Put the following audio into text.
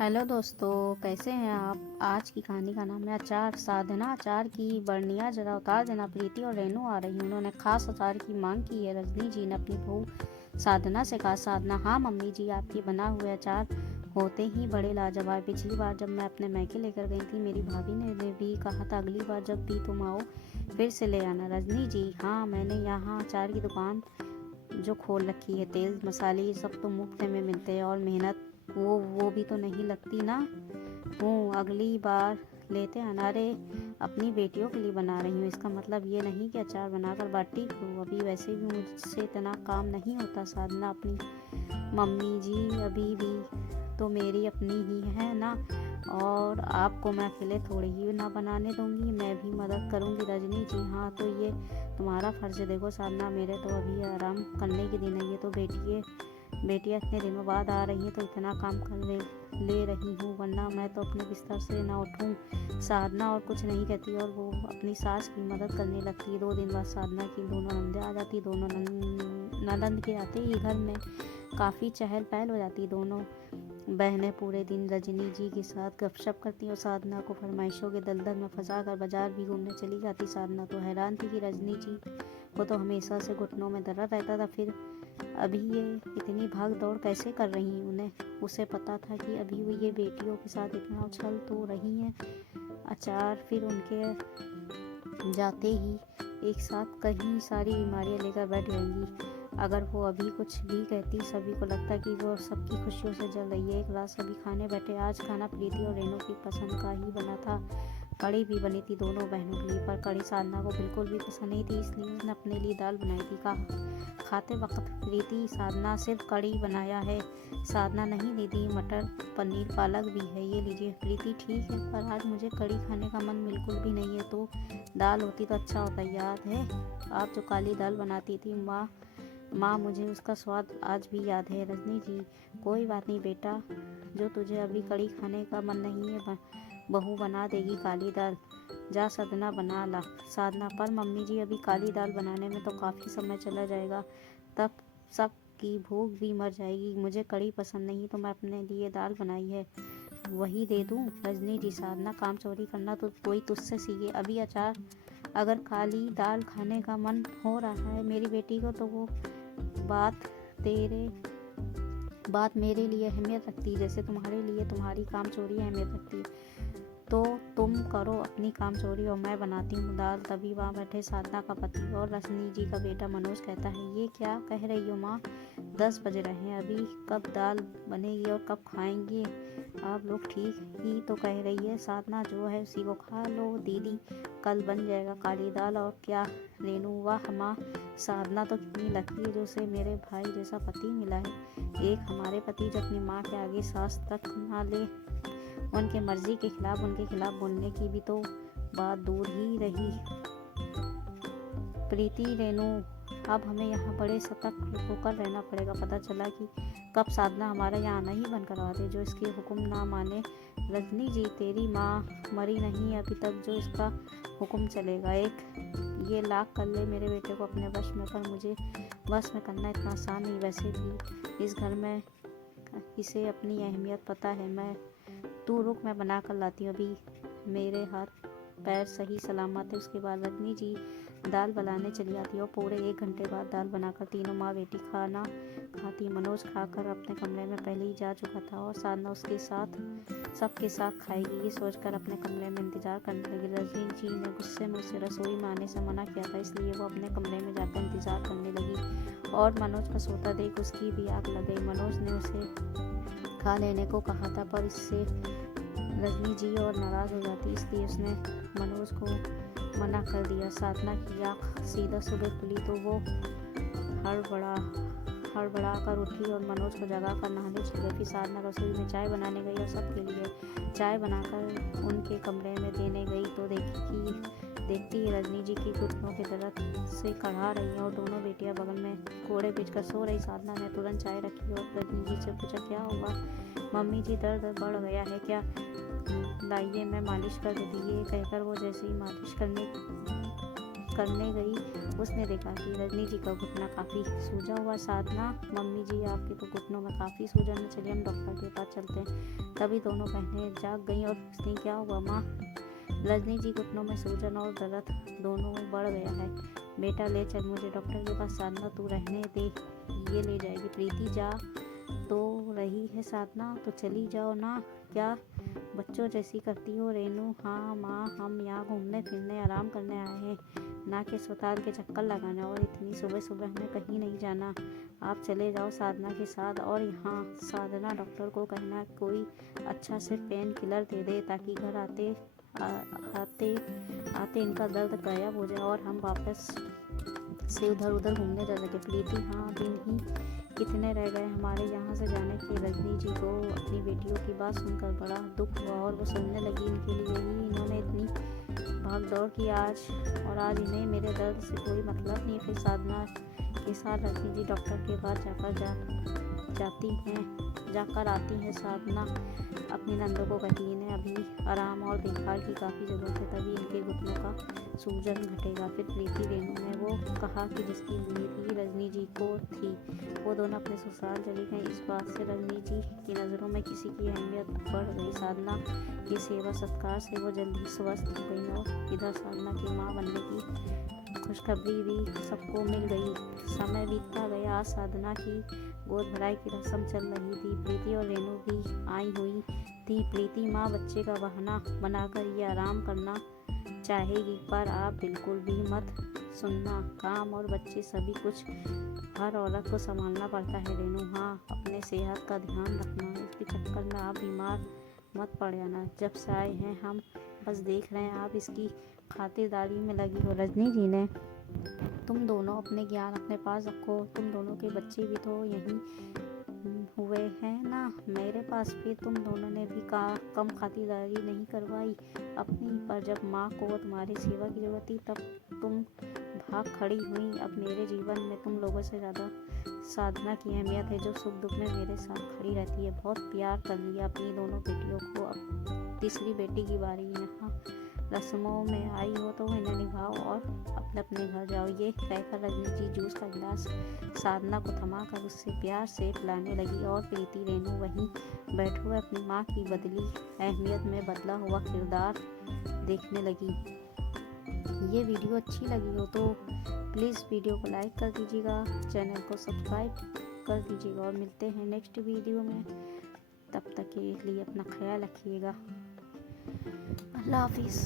Hello दोस्तों, कैसे हैं आप। आज की कहानी का नाम है अचार। साधना अचार की बर्नियाँ जरा उतार देना, प्रीति और रेनू आ रही। उन्होंने खास अचार की मांग की है। रजनी जी ने अपनी बहू साधना से कहा। साधना, हाँ मम्मी जी, आपके बना हुए अचार होते ही बड़े लाजवाब। पिछली बार जब मैं अपने मैके लेकर गई थी, मेरी भाभी ने भी कहा था अगली बार जब भी तुम आओ फिर से ले आना। रजनी जी, हाँ मैंने यहाँ अचार की दुकान जो खोल रखी है। तेल मसाले ये सब तो मुफ्त में मिलते हैं और मेहनत वो भी तो नहीं लगती ना। अगली बार लेते आना। अरे, अपनी बेटियों के लिए बना रही हूँ, इसका मतलब ये नहीं कि अचार बनाकर बाटी करूँ। अभी वैसे भी मुझसे इतना काम नहीं होता। साधना, अपनी मम्मी जी अभी भी तो मेरी अपनी ही है ना, और आपको मैं अकेले थोड़ी ही ना बनाने दूंगी, मैं भी मदद करूंगी। रजनी जी, हाँ तो ये तुम्हारा फर्ज है। देखो साधना, मेरे तो अभी आराम करने के दिन है। ये तो बेटियाँ इतने दिनों बाद आ रही हैं तो इतना काम कर ले रही हूँ, वरना मैं तो अपने बिस्तर से ना उठूँ। साधना और कुछ नहीं कहती और वो अपनी सास की मदद करने लगती है। 2 दिन बाद साधना की दोनों नंदे आ जाती। दोनों ननंद के आते ही घर में काफ़ी चहल पहल हो जाती। दोनों बहनें पूरे दिन रजनी जी के साथ गपशप करती और साधना को फरमाइशों के दलदल में फंसा कर बाजार भी घूमने चली जाती। साधना तो हैरान थी कि रजनी जी को तो हमेशा से घुटनों में दर्द रहता था, फिर अभी ये इतनी भाग दौड़ कैसे कर रही उन्हें। उसे पता था कि अभी वो ये बेटियों के साथ इतना उछल तो रही हैं। अचार फिर उनके जाते ही एक साथ कई सारी बीमारियां लेकर बैठ जाएंगी। अगर वो अभी कुछ भी कहती, सभी को लगता कि वो सबकी खुशियों से जल रही है। एक रात सभी खाने बैठे। आज खाना प्रीति और रेनू की पसंद का ही बना था। कड़ी भी बनी थी दोनों बहनों के लिए, पर कड़ी साधना को बिल्कुल भी पसंद नहीं थी, इसलिए उसने अपने लिए दाल बनाई थी। खाते वक्त प्रीति, साधना सिर्फ कड़ी बनाया है। साधना, नहीं दीदी, मटर पनीर पालक भी है, ये लीजिए। प्रीति, ठीक है, पर आज मुझे कड़ी खाने का मन बिल्कुल भी नहीं है। तो दाल होती तो अच्छा होता। याद है आप जो काली दाल बनाती थी माँ, मुझे उसका स्वाद आज भी याद है। रजनी जी, कोई बात नहीं बेटा, जो तुझे अभी कड़ी खाने का मन नहीं है बहू बना देगी काली दाल। जा साधना बना ला। साधना, पर मम्मी जी अभी काली दाल बनाने में तो काफ़ी समय चला जाएगा, तब सब की भूख भी मर जाएगी। मुझे कड़ी पसंद नहीं तो मैं अपने लिए दाल बनाई है, वही दे दूँ। रजनी जी, साधना, काम चोरी करना तो कोई तुझसे सीखे। अभी अचार, अगर काली दाल खाने का मन हो रहा है मेरी बेटी को, तो वो बात तेरे बात मेरे लिए अहमियत रखती है, जैसे तुम्हारे लिए तुम्हारी काम चोरी अहमियत रखती है। तो तुम करो अपनी काम चोरी और मैं बनाती हूँ दाल। तभी वहाँ बैठे साधना का पति और रजनी जी का बेटा मनोज कहता है, ये क्या कह रही हो माँ, 10 बज रहे हैं, अभी कब दाल बनेगी और कब खाएंगे आप लोग। ठीक ही तो कह रही है साधना, जो है उसी को खा लो दीदी, कल बन जाएगा काली दाल। और क्या रेनू, वाह माँ, साधना तो कितनी लकी है जो उसे मेरे भाई जैसा पति मिला है। एक हमारे पति जो अपनी माँ के आगे सांस तक ना ले, उनके मर्जी के खिलाफ उनके खिलाफ बोलने की भी तो बात दूर ही रही। प्रीति, रेनू, अब हमें यहाँ बड़े सतर्क होकर रहना पड़ेगा। पता चला कि कब साधना हमारे यहाँ आना ही बंद करवा दे, जो इसके हुक्म ना माने। रजनी जी, तेरी माँ मरी नहीं अभी तक जो इसका हुक्म चलेगा। एक ये लाख कर ले मेरे बेटे को अपने वश में, पर मुझे वश में करना इतना आसान नहीं। वैसे भी इस घर में इसे अपनी अहमियत पता है। तू रुक, मैं बना कर लाती हूँ, अभी मेरे हाथ पैर सही सलामत है। उसके बाद रजनी जी दाल बनाने चली आती और पूरे 1 घंटे बाद दाल बनाकर तीनों माँ बेटी खाना खाती। मनोज खाकर अपने कमरे में पहले ही जा चुका था और साधना उसके साथ सबके साथ खाएगी, ये सोचकर अपने कमरे में इंतजार करने लगी। रजनी जी ने गुस्से में उसे रसोई में आने से मना किया था, इसलिए वो अपने कमरे में जाकर इंतजार करने लगी और मनोज का सोता देख उसकी भी आग लग गई। मनोज ने उसे खा लेने को कहा था, पर इससे रजनी जी और नाराज़ हो जाती, इसलिए उसने मनोज को मना कर दिया। साधना की आँख सीधा सुबह खुली तो वो हड़बड़ा कर उठी और मनोज को जगाकर नहाने चली गई। फिर साधना रसोई में चाय बनाने गई और सबके लिए चाय बनाकर उनके कमरे में देने गई तो देखती ही रजनी जी की घुटनों के दर्द से कढ़ा रही हैं और दोनों बेटियां बगल में कोड़े बिछकर सो रही। साधना ने तुरंत चाय रखी और रजनी जी से पूछा, क्या हुआ मम्मी जी, दर्द बढ़ गया है क्या? लाइए मैं मालिश कर देती, ये कहकर वो जैसे ही मालिश करने करने गई, उसने देखा कि रजनी जी का घुटना काफ़ी सूजा हुआ। साधना, मम्मी जी आपके तो घुटनों में काफ़ी सूजन है, चलिए हम डॉक्टर के पास चलते हैं। तभी दोनों बहनें जाग गईं और पूछती, क्या हुआ माँ? रजनी जी, घुटनों में सूजन और दर्द दोनों बढ़ गया है। बेटा ले चल मुझे डॉक्टर के पास। साधना, तू रहने दे, ये ले जाएगी। प्रीति, जा तो रही है साधना, तो चली जाओ ना, क्या बच्चों जैसी करती हो। रेनू, हाँ माँ, हम यहाँ घूमने फिरने आराम करने आए हैं, ना कि अस्पताल के चक्कर लगाने, और इतनी सुबह सुबह हमें कहीं नहीं जाना। आप चले जाओ साधना के साथ। और यहाँ साधना, डॉक्टर को कहना कोई अच्छा से पेन किलर दे दे, ताकि घर आते आते इनका दर्द गायब हो जाए और हम वापस से उधर उधर घूमने जा सके। प्रीति, हाँ, दिन ही कितने रह गए हमारे यहाँ से जाने के। रजनी जी को अपनी बेटियों की बात सुनकर बड़ा दुख हुआ और वो सुनने लगी, इनके लिए ही इन्होंने इतनी भाग दौड़ की आज, और आज इन्हें मेरे दर्द से कोई मतलब नहीं। फिर साधना के साथ रजनी जी डॉक्टर के पास जाकर आती हैं। साधना अपनी नंदों को कहती, इन्हें अभी आराम और देखभाल की काफ़ी ज़रूरत है, तभी इनके घुटनों का सूजन घटेगा। फिर प्रीति, रेनू ने वो कहा कि जिसकी उम्मीद रजनी जी को थी, वो दोनों अपने ससुराल चली गई। इस बात से रजनी जी की नज़रों में किसी की अहमियत बढ़ गई। साधना की सेवा सत्कार से वो जल्दी स्वस्थ हो गई और इधर साधना की माँ बनने की खुशखबरी भी सबको मिल गई। समय बीतता गया। आज साधना की गोद भराई की रस्म चल रही थी। प्रीति और रेनू भी आई हुई थी। प्रीति, माँ बच्चे का बहाना बनाकर ये आराम करना चाहेगी, पर आप बिल्कुल भी मत सुनना, काम और बच्चे सभी कुछ हर औरत को संभालना पड़ता है। रेनू, हाँ, अपने सेहत का ध्यान रखना, इसके चक्कर में आप बीमार मत पड़ जाना। जब से आए हैं हम बस देख रहे हैं आप इसकी खातिरदारी में लगी हो। रजनी जी ने, तुम दोनों अपने ज्ञान अपने पास रखो, तुम दोनों के बच्चे भी तो यहीं हुए हैं ना मेरे पास भी। तुम दोनों ने भी कम खातिरदारी नहीं करवाई अपनी, पर जब माँ को तुम्हारी सेवा की जरूरत थी तब तुम भाग खड़ी हुई। अब मेरे जीवन में तुम लोगों से ज़्यादा साधना की अहमियत है, जो सुख दुख में मेरे साथ खड़ी रहती है। बहुत प्यार कर लिया अपनी दोनों बेटियों को, अब तीसरी बेटी की बारी यहाँ रस्मों में आई हो तो इन्हें निभाओ और अपने अपने घर जाओ। ये कहकर रजनी जी जूस का गिलास साधना को थमाकर उससे प्यार से पिलाने लगी, और प्रीति, रेनू वहीं बैठे हुए अपनी माँ की बदली अहमियत में बदला हुआ किरदार देखने लगी। ये वीडियो अच्छी लगी हो तो प्लीज़ वीडियो को लाइक कर दीजिएगा, चैनल को सब्सक्राइब कर दीजिएगा, और मिलते हैं नेक्स्ट वीडियो में। तब तक के लिए अपना ख्याल रखिएगा। अल्लाह हाफिज़।